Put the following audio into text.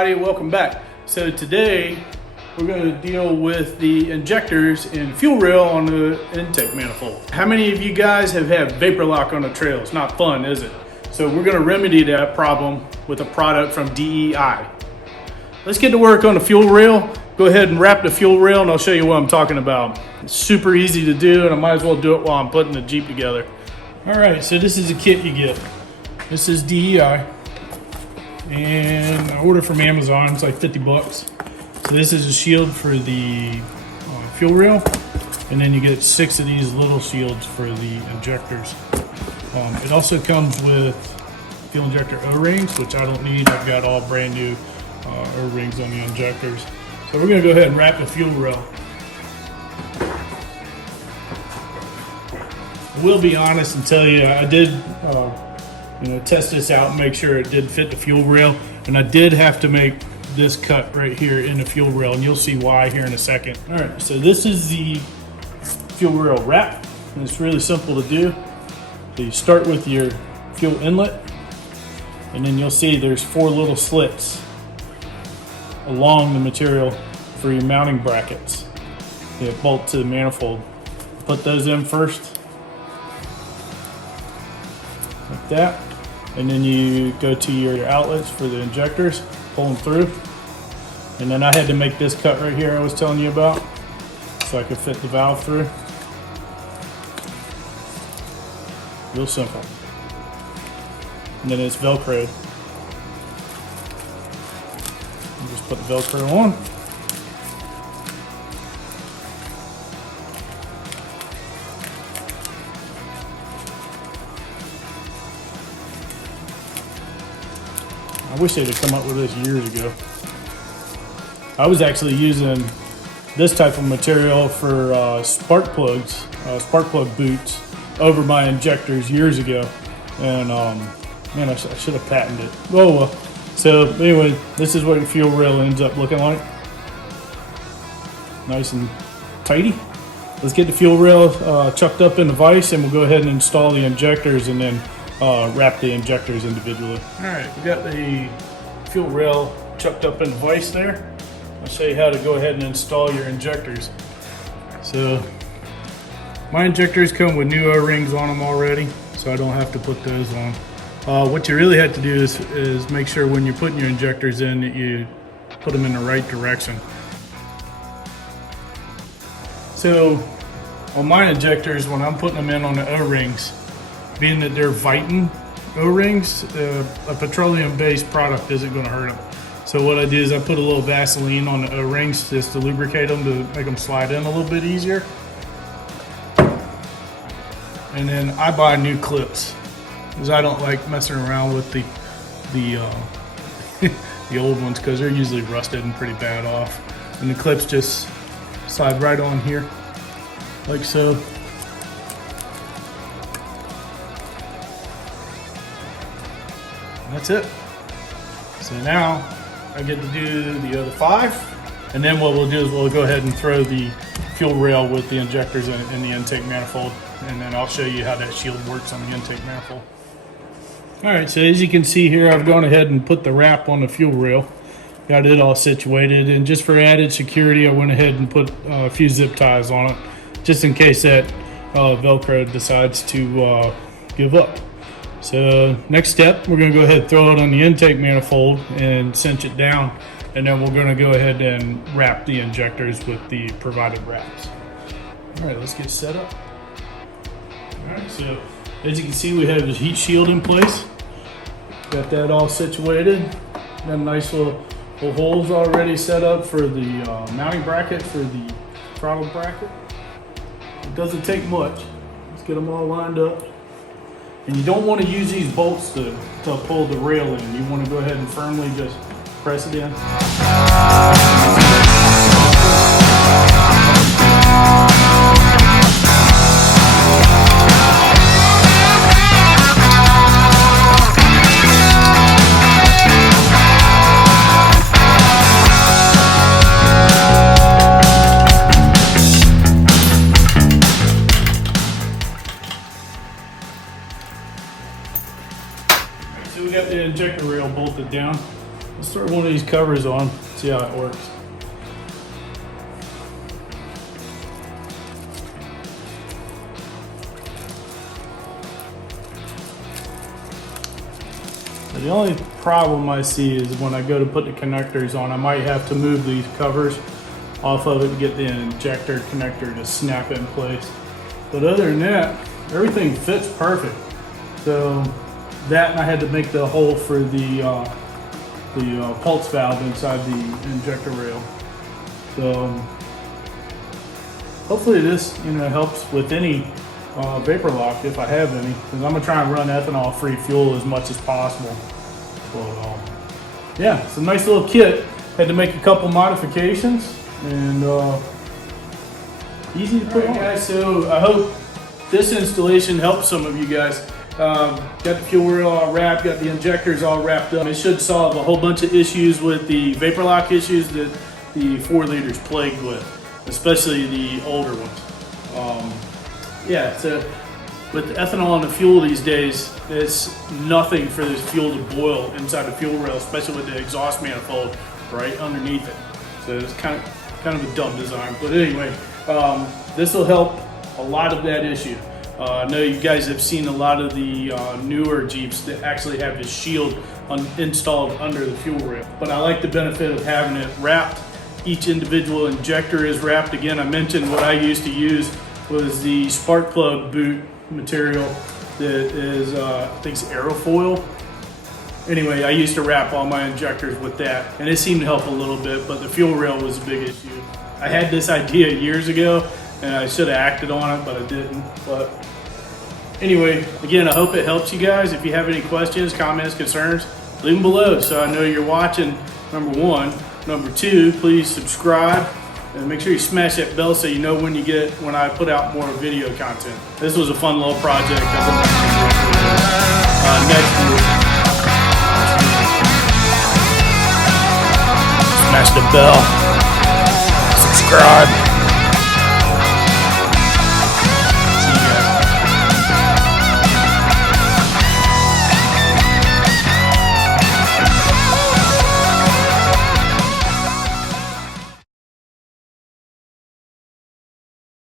everybody, welcome back. So today we're going to deal with the injectors and fuel rail on the intake manifold. How many of you guys have had vapor lock on a trail? It's not fun, is it? So we're going to remedy that problem with a product from DEI. Let's get to work on the fuel rail. Go ahead and wrap the fuel rail and I'll show you what I'm talking about. It's super easy to do and I might as well do it while I'm putting the Jeep together. All right, so this is the kit you get. This is DEI. And I ordered from Amazon, it's like 50 bucks. So this is a shield for the fuel rail, and then you get 6 of these little shields for the injectors. It also comes with fuel injector O-rings, which I don't need. I've got all brand new O-rings on the injectors. So we're gonna go ahead and wrap the fuel rail. I will be honest and tell you, I did test this out and make sure it did fit the fuel rail, and I did have to make this cut right here in the fuel rail, and you'll see why here in a second. All right, so this is the fuel rail wrap, and it's really simple to do. So you start with your fuel inlet, and then you'll see there's 4 little slits along the material for your mounting brackets. You bolt to the manifold. Put those in first, like that. And then you go to your outlets for the injectors, pull them through. And then I had to make this cut right here I was telling you about, so I could fit the valve through. Real simple. And then it's Velcroed. You just put the Velcro on. I wish they'd have come up with this years ago. I was actually using this type of material for spark plug boots over my injectors years ago, and man, I should have patented it. Oh well. So anyway, this is what your fuel rail ends up looking like. Nice and tidy. Let's get the fuel rail chucked up in the vise, and we'll go ahead and install the injectors, and then wrap the injectors individually. All right, we got the fuel rail chucked up in the vise there. I'll show you how to go ahead and install your injectors. So my injectors come with new O-rings on them already, so I don't have to put those on. What you really have to do is make sure when you're putting your injectors in that you put them in the right direction. So on my injectors, when I'm putting them in on the O-rings, being that they're Viton O-rings, a petroleum-based product isn't going to hurt them. So what I do is I put a little Vaseline on the O-rings just to lubricate them, to make them slide in a little bit easier. And then I buy new clips because I don't like messing around with the the old ones, because they're usually rusted and pretty bad off. And the clips just slide right on here, like so. That's it. So now I get to do the other 5, and then what we'll do is we'll go ahead and throw the fuel rail with the injectors in the intake manifold, and then I'll show you how that shield works on the intake manifold. All right, so as you can see here, I've gone ahead and put the wrap on the fuel rail, got it all situated, and just for added security, I went ahead and put a few zip ties on it, just in case that Velcro decides to give up. So next step, we're going to go ahead and throw it on the intake manifold and cinch it down, and then we're going to go ahead and wrap the injectors with the provided wraps. All right, let's get set up. All right, so as you can see, we have the heat shield in place. Got that all situated. Got nice little holes already set up for the mounting bracket for the throttle bracket. It doesn't take much. Let's get them all lined up. And you don't want to use these bolts to pull the rail in. You want to go ahead and firmly just press it in. So we got the injector rail bolted down. Let's throw one of these covers on, see how it works. The only problem I see is when I go to put the connectors on, I might have to move these covers off of it and get the injector connector to snap in place. But other than that, everything fits perfect. So that, and I had to make the hole for the pulse valve inside the injector rail. So hopefully this helps with any vapor lock, if I have any, because I'm gonna try and run ethanol free fuel as much as possible. But yeah, it's a nice little kit. Had to make a couple modifications, and easy to put on. Guys, so I hope this installation helps some of you guys. Got the fuel rail all wrapped, got the injectors all wrapped up. It should solve a whole bunch of issues with the vapor lock issues that the 4 liters plagued with, especially the older ones. Yeah, so with ethanol in the fuel these days, it's nothing for this fuel to boil inside the fuel rail, especially with the exhaust manifold right underneath it. So it's kind of a dumb design. But anyway, this will help a lot of that issue. I know you guys have seen a lot of the newer Jeeps that actually have this shield installed under the fuel rail. But I like the benefit of having it wrapped. Each individual injector is wrapped. Again, I mentioned what I used to use was the spark plug boot material that is, I think it's aerofoil. Anyway, I used to wrap all my injectors with that, and it seemed to help a little bit, but the fuel rail was a big issue. I had this idea years ago, and I should have acted on it, but I didn't. But anyway, again, I hope it helps you guys. If you have any questions, comments, concerns, leave them below so I know you're watching, number 1. Number 2, please subscribe. And make sure you smash that bell so you know when I put out more video content. This was a fun little project. Next week, smash the bell, subscribe.